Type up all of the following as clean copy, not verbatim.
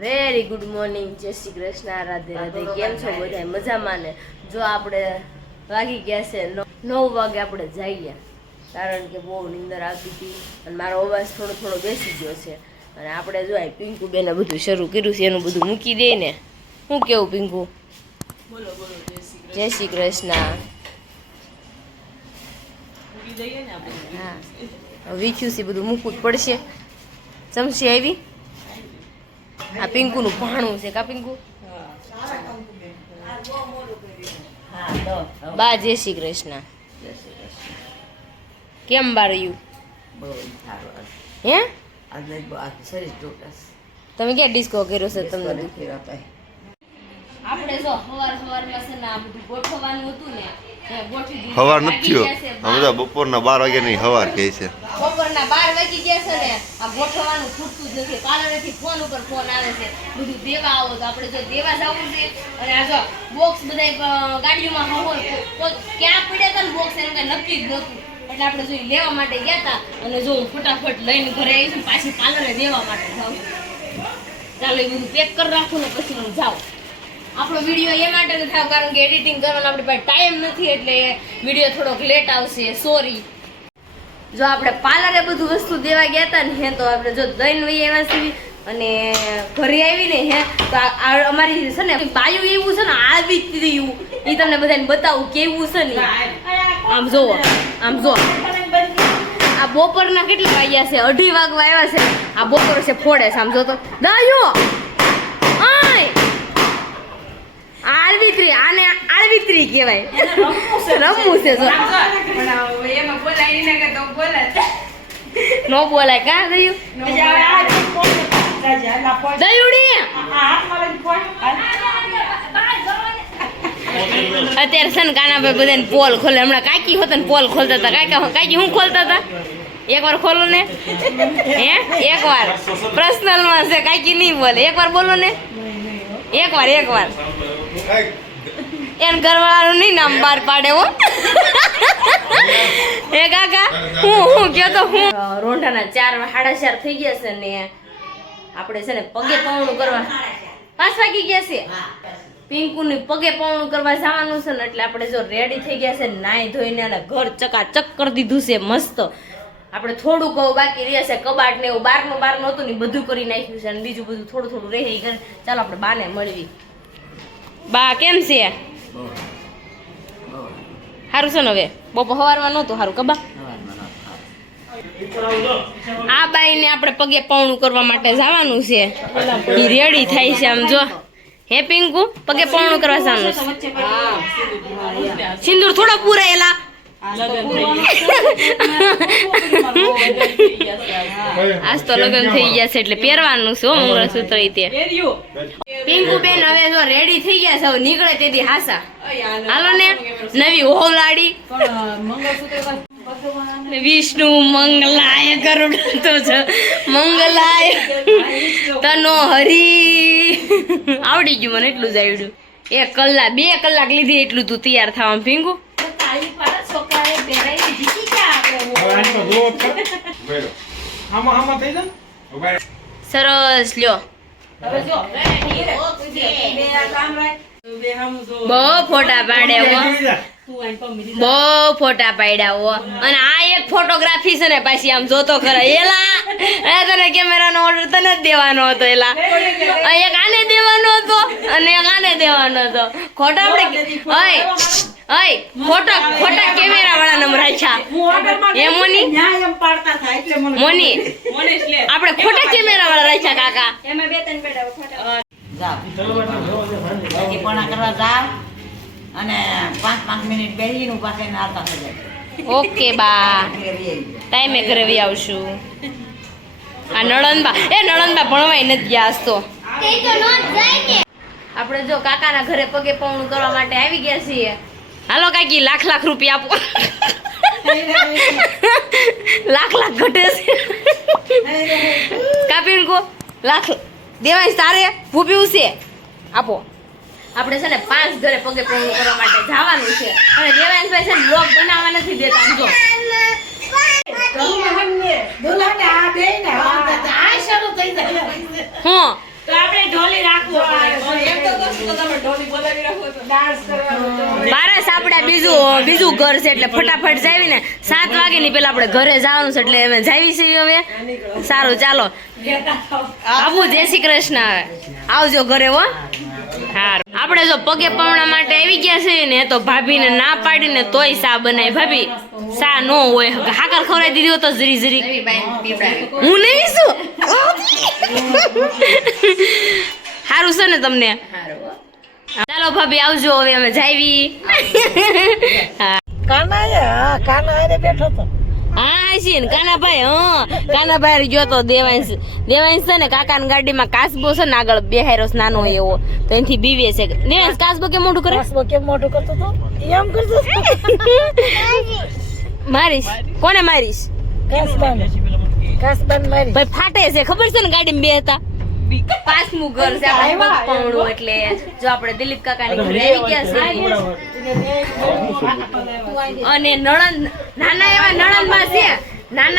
Very good morning, જય શ્રી કૃષ્ણ, રાધે રાધે. કેમ છો બધા? મજામાં ને? જો આપણે વાગી ગયા છે 9 વાગે, આપણે જઈએ કારણ કે બહુ નીંદર આવતી હતી અને મારો અવાજ થોડો થોડો બેસી ગયો છે. અને આપણે જો પિંકુ બેને બધું શરૂ કર્યું છે, એનું બધું મૂકી દે ને. શું કેવું પિંકુ? બોલો બોલો. જય શ્રી કૃષ્ણ. હા, વીખ્યું છે બધું મૂકવું જ પડશે. ચમચી આવી. આ પિંકુનું ભાણું છે કા પિંકુ? બા જય શ્રી કૃષ્ણ. કેમ બાર્યું? હે તમે ક્યાં ડિસ્કો કર્યો છે? તમને આપણે જો સવારમાં છે ને આ બધું ગોઠવવાનું હતું ને, હવાર નથી થયો. અમે તો બપોરના 12 વાગ્યાની હવાર કહે છે. બપોરના 12 વાગી ગયા છે ને, આ ગોઠવવાનું છૂટતું જ નથી. પાર્લરેથી ફોન ઉપર ફોન આવે છે, બધું દેવા આવો તો આપણે જો દેવા જવું છે. અને આ જો બોક્સ બધા ગાડીઓમાં ક્યાં પડ્યા હતા ને બોક્સ, એનું કઈ નક્કી જ નહોતું. એટલે આપણે જો લેવા માટે ગયા હતા અને જો હું ફટાફટ લઈને ઘરે આવી છું, પાછી પાર્લરે દેવા માટે જાઉં છું. ચાલો એ બધું પેક કરી રાખું ને પછી હું જાઉં. આપણો વિડીયો એ માટે ન થાય કારણ કે એડિટિંગ કરવાનો આપણી પાસે ટાઈમ નથી, એટલે વિડીયો થોડોક લેટ આવશે, સોરી. જો આપણે પાર્લરે બધું વસ્તુ દેવા ગયા હતા ને, હે તો આપણે જો દહીં વહી આવ્યા છીએ અને ઘરે આવીને હે તો અમારી છે ને બાયું એવું છે ને આવી રહ્યું, એ તમને બધાને બતાવું કેવું છે ને. આમ જોવો, આમ જો આ બપોરના કેટલા વાગ્યા છે? 2:30 વાગવા આવ્યા છે. આ બપોર છે ફોડે છે. આમ જો તો દાયો આળવિત્રી, આને આળવિત્રી કહેવાય. રમવું છે જો નો બોલાય કા દયું દયુડી. અત્યારે છે ને કાના ભાઈ બધાને પોલ ખોલે. હમણાં કાકી હોત ને પોલ ખોલતા હતા. કાકી હું ખોલતા હતા? એકવાર ખોલો ને. હે એકવાર પર્સનલમાં છે, કાકી નહીં બોલે. એકવાર બોલો ને. એકવાર એન ઘરવાળાનું નહીં નામ બહાર પાડે હો. હે કાકા હું કયો તો હું રોંઢાના 4:30 થઈ ગયા છે ને આપણે છે ને પગે પવણું કરવા 5 વાગી ગયા છે. પિંકુની પગે પવણું કરવા જવાનું છે ને, એટલે આપણે જો રેડી થઈ ગયા છે, નાઈ ધોઈને અને ઘર ચકાચક કરી દીધું છે મસ્ત. આપણે થોડુંક બાકી રહે છે, કબાટ ને એવું બારનું હતું ને બધું કરી નાખ્યું છે અને બીજું બધું થોડું થોડું રહી ગયું. ચાલો આપણે બાને મળવી. બા કેમ છે? સારું છે ને? હવે બપોર સવારમાં નહોતું સારું કબા. આ બાઈ ને આપણે પગે પવણું કરવા માટે જવાનું છે, એ રેડી થાય છે. આમ જો હે પિંકુ પગે પવણું કરવા જવાનું છે. સિંદૂર થોડો પૂરાયેલા આજ તો લગ્ન થઈ ગયા છે એટલે પહેરવાનું છે મંગળસૂત્ર. તે પિંકુ બેન હવે જો રેડી થઈ ગયા છે, હવે નીકળે તેથી હાસા. હાલો ને નવી હોલાડી વિષ્ણુ મંગલાય ગરુડ તો છે મંગલાય તનો હરી. આવડી ગયું મને, એટલું જ આવડ્યું. 1 કલાક 2 કલાક લીધી એટલું તું તૈયાર થવામાં પિંકુ. સરસ લ્યો. બહુ ફોટા પાડ્યા, બહુ ફોટા પાડ્યા હો. અને આ એક ફોટોગ્રાફી છે ને પાછી આમ જોતો ખરા એલા તને કેમેરાનો ઓર્ડર તને જ દેવાનો હતો. એલા એક આને દેવાનો હતો અને એક આને દેવાનો હતો. ખોટા આપણે ખોટા કેમેરા વાળા નંબર રાખ્યા. એ મોની આપણે ખોટા કેમેરા વાળા રાખ્યા કાકા. એમાં 2-3 પેડા કરવા જાવ અને 5 મિનિટ બેસીને પાછળ આવતા થઈ જાય. ઓકે બા, ટાઈમે ઘરે વી આવશું. આ નળનબા ભણવાય નથી ગયા આજ તો. આપણે જો કાકાના ઘરે પગે પવણું કરવા માટે આવી ગયા છીએ. હાલો કાકી, લાખ રૂપિયા આપો. લાખ ઘટે છે કાપીને કો લાખ દેવાય તારે ભૂપ્યું છે આપો. આપણે છે ને 5 ઘરે પગે પવણું કરવા માટે જવાનું છે અને દેવાંશભાઈ છે ને બ્લોગ બનાવવા નથી દેતા. જો હું તો આપણે ઢોલી રાખવો બારસ આપડા બીજું ઘર છે એટલે ફટાફટ જાવી ને 7 વાગે ની પેલા આપણે ઘરે જવાનું છે એટલે અમે જાવી છીએ હવે સારું ચાલો આબુ જય શ્રી કૃષ્ણ આવે આવજો ઘરે હો હારું આપણે જો પગે પવણા માટે આવી ગયા છે ને તો ભાભીને ના પાડીને તોય સા બનાવી ભાભી સા નો હોય હાકર ખવડાવી દીધી હોત તો જરી જરી હું નહીં શું સારું છે ને તમને ચાલો ભાભી આવજો હવે અમે જાવી કાના બેઠો તો હા છે ને કાનાભાઈ ગયો તો દેવાંશ છે ને કાકાની ગાડીમાં કાસબો છે ને આગળ બેહારો નાનો એવો તો એનાથી બીવે છે દેવાંશ કાસબો કેમ મોટું કરે કેમ મોટું કરતો તો એમ કરતો મારીશ કોને મારીશ કાસબાન મારી ભાઈ ફાટે છે ખબર છે ને ગાડીમાં બે હતા 5મું ઘર છે આપણે પગપવણું એટલે જો આપણે દિલીપ કાકાની ઘરે આવી ગયા છે અને નણંદ નાના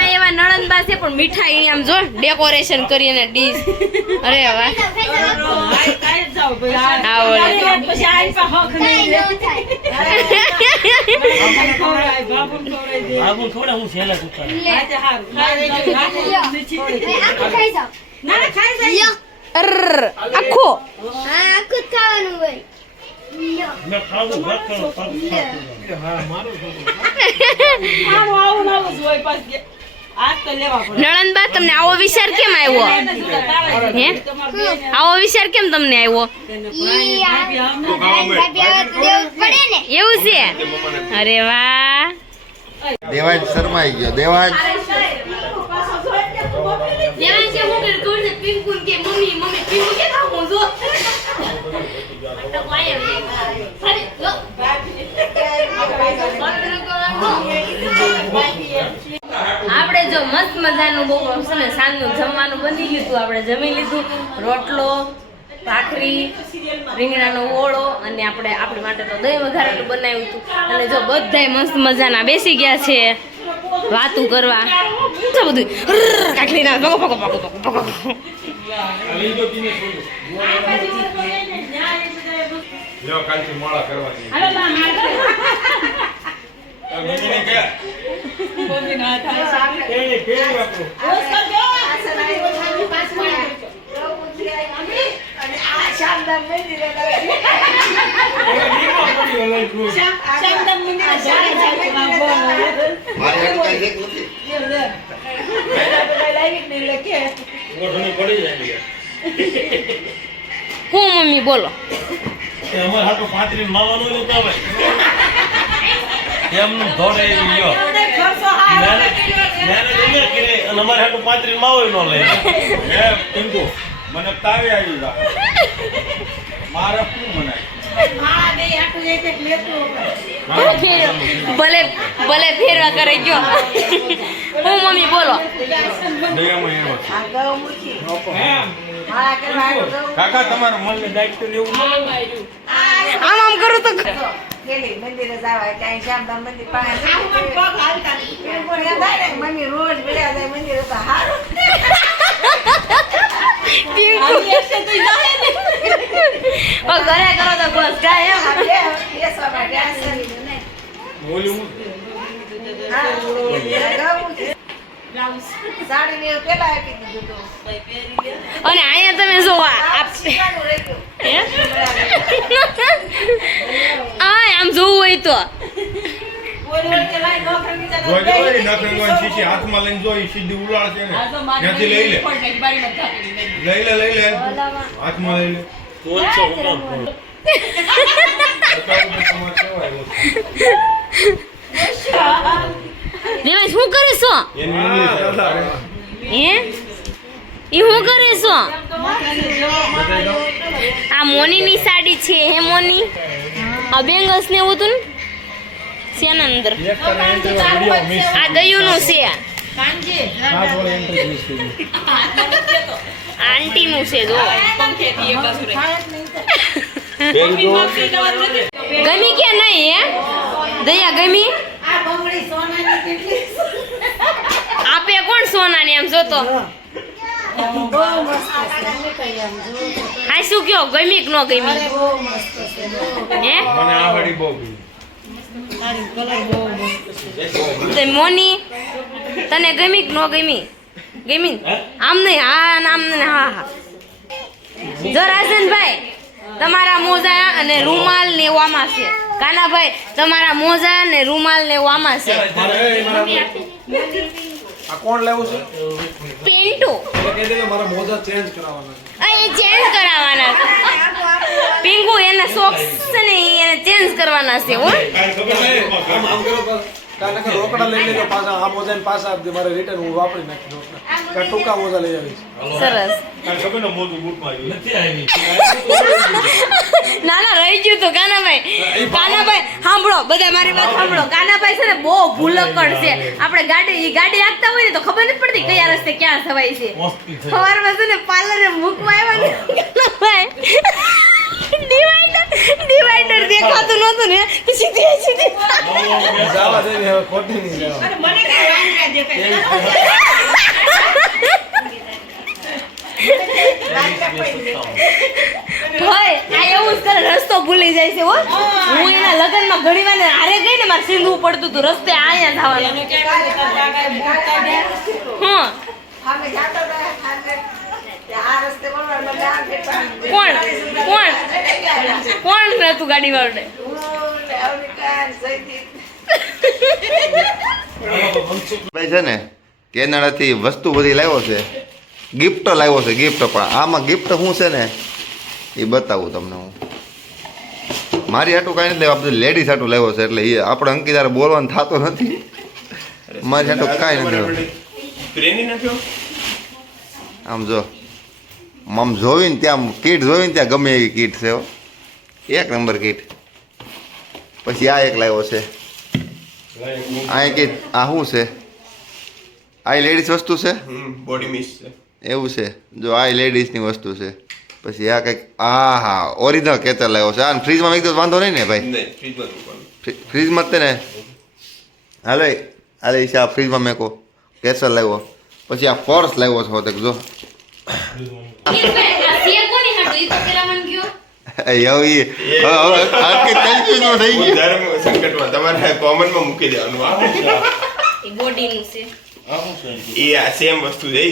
એવા નણંદબા છે પણ મીઠાઈ આમ જો ડેકોરેશન કરીને ડીશ અરે વાહ આખો નણંદબા તમને આવો વિચાર કેમ આવ્યો હે આવો વિચાર કેમ તમને આવ્યો એવું છે અરે વાહ દેવાંશ શરમાઈ ગયો દેવાંશ દેવાંશ હું કે તું ને પિંકુન કે મમ્મી પિંકુ કે ના હું જો આપણે જો મસ્ત મજાનું બહુ છે ને સાંજનું જમવાનું બની ગયું હતું આપણે જમી લીધું રોટલો ભાખરી રીંગણાનો ઓળો અને આપણે આપણી માટે તો દહીં વઘારેલું બનાવ્યું હતું અને જો બધાય મસ્ત મજાના બેસી ગયા છે વાતું કરવા તો બધું કાકલી ના પકો પકો પકો પકો લો કાલથી મોળા કરવાની હાલો બા માર મમ્મીને કે મમ્મી ના થાય કે આપણો ઓસ કરજો પાસ મળે અને આ શામદાન મંદિરે શામદાન મંદિરે મારી હાટુ કાંઈ દેખ નથી ગોઠણી પડી જાય હું મમ્મી બોલો અમાર હાટુ 35 માવાનું નું કામ એમનું ધોરે લ્યો મેને જમે કે અને અમાર હાટુ 35 માવો નો લે એ પિંકુ મને તાવે આવી જા મારે શું મનાય હા બે આટુ એક લેતો ભલે ફેરવા કરે ગયો હું મમ્મી બોલો દયામાં એવો છે. આ ગૌ મૂકી મારા કરવા કાકા તમારું મનને દાયિત્વ લેવું આમ કરું તો ગેલી મંદિરે જાવા એટલે અહીં શામદાન મંદિર પાસે પગ હાલતા નથી મમ્મી રોજ બેડા જાય મંદિરે તો હારું પિંકુ ઓ ઘરે કરો તો બસ કાય એમ બેસવા માટે આ શરીર ને બોલ્યું હા ગૌ મૂકી સાડી ને પેલા આપી દીધું તો અને અહીંયા તમે જો શીવાનું રહી ગયું આમ જોવું હોય તો જોઈ નખરંગવાન શીશી હાથમાં લઈને જોઈ સીધી ઉલાળ છે ને ત્યાંથી લઈ લે હાથમાં લઈ લે દેવાંશ શું કરે છો એની ઇંગ્લિશ હે ઈ શું કરે છો આ મોનીની સાડી છે હે મોની આ બેંગલ્સ ને એવું હતું ને શેના અંદર આ દયુનું છે આંટીનું છે જો ગમી કે નહીં હે દયા ગમી આ બંગડી સોનાની કેટલી આપે કોણ સોનાની એમ જોતો બહુ મસ્ત છે આયસુ કયો ગમી કે ન ગમી અરે બહુ મસ્ત છે બહુ. હે મને આ વાળી બહુ ગમી. તારી કલર બહુ મસ્ત છે તે મોની તને ગમી કે ન ગમી ગમી ને? આમ નહીં હા ને આમ નહીં હા હા જો રાજનભાઈ તમારા મોજા અને રૂમાલ ને એવું આમાં છે કાનાભાઈ તમારા મોજા ને રૂમાલ ને એવું આમાં છે આ કોણ લેવું છે પેન્ટો એટલે કહી દે કે મારા મોજા ચેન્જ કરાવવાના છે આ એ ચેન્જ કરાવવાના છે પિંગુ એના સોક્સ છે ને ઈ એને ચેન્જ કરવાના છે હો આમ આમ કરો પર કાને કે રોકડા લઈ લેજો પાછા આ મોજાને પાછા આપજે મારે રિટર્ન હું વાપરી નાખી દઉં કે ટૂંકા મોજા લઈ આવીશ સરસ કાંઈ ખબર ને મોટું બૂટમાં આવ્યું. ના ના રહી ગયું તો કાનાભાઈ સાંભળો બધા મારી વાત સાંભળો કાનાભાઈ છે ને બહુ ભૂલક્કડ છે આપણે ગાડી હાંકતા હોય ને તો ખબર નથી પડતી કયા રસ્તે ક્યાં થવાય છે મસ્તી થઈ. સવારમાં છે ને પાર્લરે મૂકવા આવ્યા ને કાનાભાઈ ડિવાઈડર દેખાતું નહોતું ને સીધી જવા દે ને હવે ખોટી નહીં જવા અને મને કઈ વાંધા દેખાય ભાઈ આ એવું જ કરે રસ્તો ભૂલી જાય છે હો હું એના લગનમાં ઘણી વાર હારે ગઈ ને મારે સીંધવું પડતું હતું રસ્તે અહીંયા જવાનું હા અમે જાતા હતા હાથે આ રસ્તે બોલવા મને આ બેઠા કોણ હતું ગાડી વાળે ભાઈ છે ને કેનેડાથી વસ્તુ બધી લાવ્યો છે ગિફ્ટ લાવ્યો છે ગિફ્ટ પણ આમાં ગિફ્ટ શું છે ને એ બતાવું તમને હું મારી હાટું કાંઈ નથી લેવા બધું લેડીઝ હાટું લાવ્યો છે એટલે એ આપણે અંકિતારે બોલવાનું થતો નથી મારી હાટું કાંઈ નથી લાવ્યો. આમ જો આમ જોઈને ત્યાં કીટ જોઈને ત્યાં ગમે એવી કીટ છે હો. એક નંબર કીટ પછી આ એક લાવ્યો છે આ એક આ શું છે આ લેડીઝ વસ્તુ છે બોડી મિસ છે એવું છે જો આ લેડીઝની વસ્તુ છે પછી આ કંઈક આ હા ઓરિજિનલ કેચર લાવ્યો છે આ ફ્રીજમાં મેં કીધું વાંધો નહીં ને ભાઈ નહીં ફ્રીજમાં મૂકવાનું ફ્રીજમાં જ તે ને હાલો હાલે છે આ ફ્રીજમાં મેકો કેચર લાવ્યો પછી આ પર્સ લાવ્યો છો તો જો કન્ફ્યુઝ થઈ ગયું ધર્મ સંકટમાં તમારે કોમનમાં મૂકી દેવાનું આ બોડીનું છે આ શું છે? એ આ સેમ વસ્તુ છે એ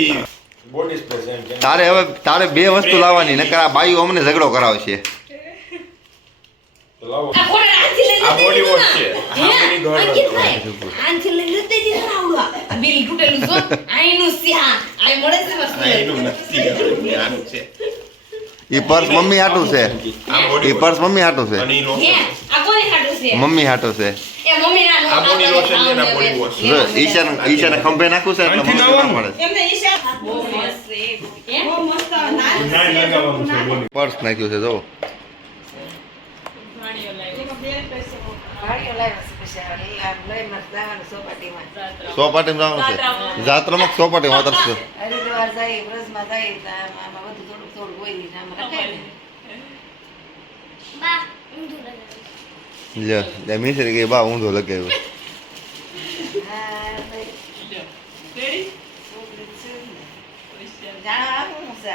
બોડી સ્પ્રે છે એમ કે. તારે હવે તારે બે વસ્તુ લાવવાની નકર આ બાઈઓ અમને ઝઘડો કરાવશે તો લાવો. આ બોડી વોશ છે આ બધી ઘર આ એનું નથી આનું છે એ પર્સ મમ્મી હાટું છે આ બોડી એ પર્સ મમ્મી હાટું છે અને ઈ લોશન મમ્મી હાટું છે આ બોડી લોશન છે ને આ બોડી વોશ જો ઈશાને ખંભે નાખું છે એટલે મમ્મી ના પડે એમને ઈશા બહુ મસ્ત ના ના લગાવવાનું છે બોડી. પર્સ નાખ્યું છે જો ભાણીઓ લાવ્યા છે પછી આ લઈ મસ્ત દાવાનું સોપાટીમાં સોપાટીમાં જવાનું છે જાત્રામાં સોપાટીમાં ઉતરશે હરિદ્વાર જાય બ્રજમાં જાય તો આમાં બધું થોડુંક થોડુંક હોય ને આમાં રખાય ને લે મિશ્રી કે બા ઊંધો લગાવ્યો હા ભાઈ જાણવા આપું છે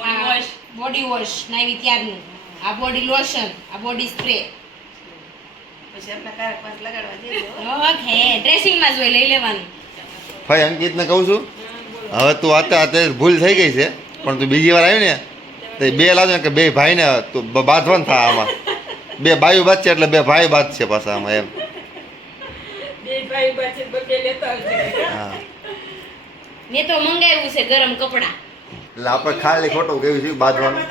આ બોડી વોશ નાવી ત્યારનું આ બોડી લોશન આ બોડી સ્પ્રે પછી આપણે કારક પાંચ લગાડવા જઈએ ઓકે ડ્રેસિંગમાં જોઈ લઈ લેવાનું ભાઈ અંકિતને કહું છું હવે તું અત્યારે ભૂલ થઈ ગઈ છે પણ તું બીજી વાર આવી ને તો બે લાવજો ને કે બે ભાઈને તું બાંધવાનું થાય આમાં બે ભાઈઓ બાદ છે એટલે બે ભાઈ બાદ છે પાછા આમાં એમ હા મેં તો મંગાવ્યું છે ગરમ કપડા એટલે આપણે ખાલી ખોટું કેવું છે બાંધવાનું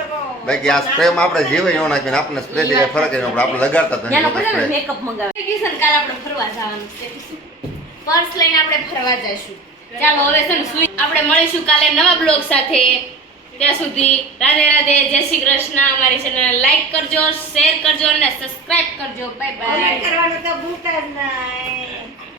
બાકી આ સ્પ્રેમાં આપણે જીવે ન નાખીને આપણે સ્પ્રે થી કઈ ફરક નહીં આપણે લગાડતા જ યાનો નથી બધા spray. મેકઅપ મંગાવે કિશન કાલ આપણે ફરવા જવાનું છે પર્સ લઈને આપણે ફરવા જઈશું ચાલો હવે છે ને આપણે મળીશું કાલે નવા બ્લોગ સાથે ત્યાં સુધી રાધે રાધે જય શ્રી કૃષ્ણ અમારી ચેનલ લાઈક કરજો શેર કરજો અને સબસ્ક્રાઇબ કરજો બાય બાય કરવાનું તો ભૂલતા જ નહીં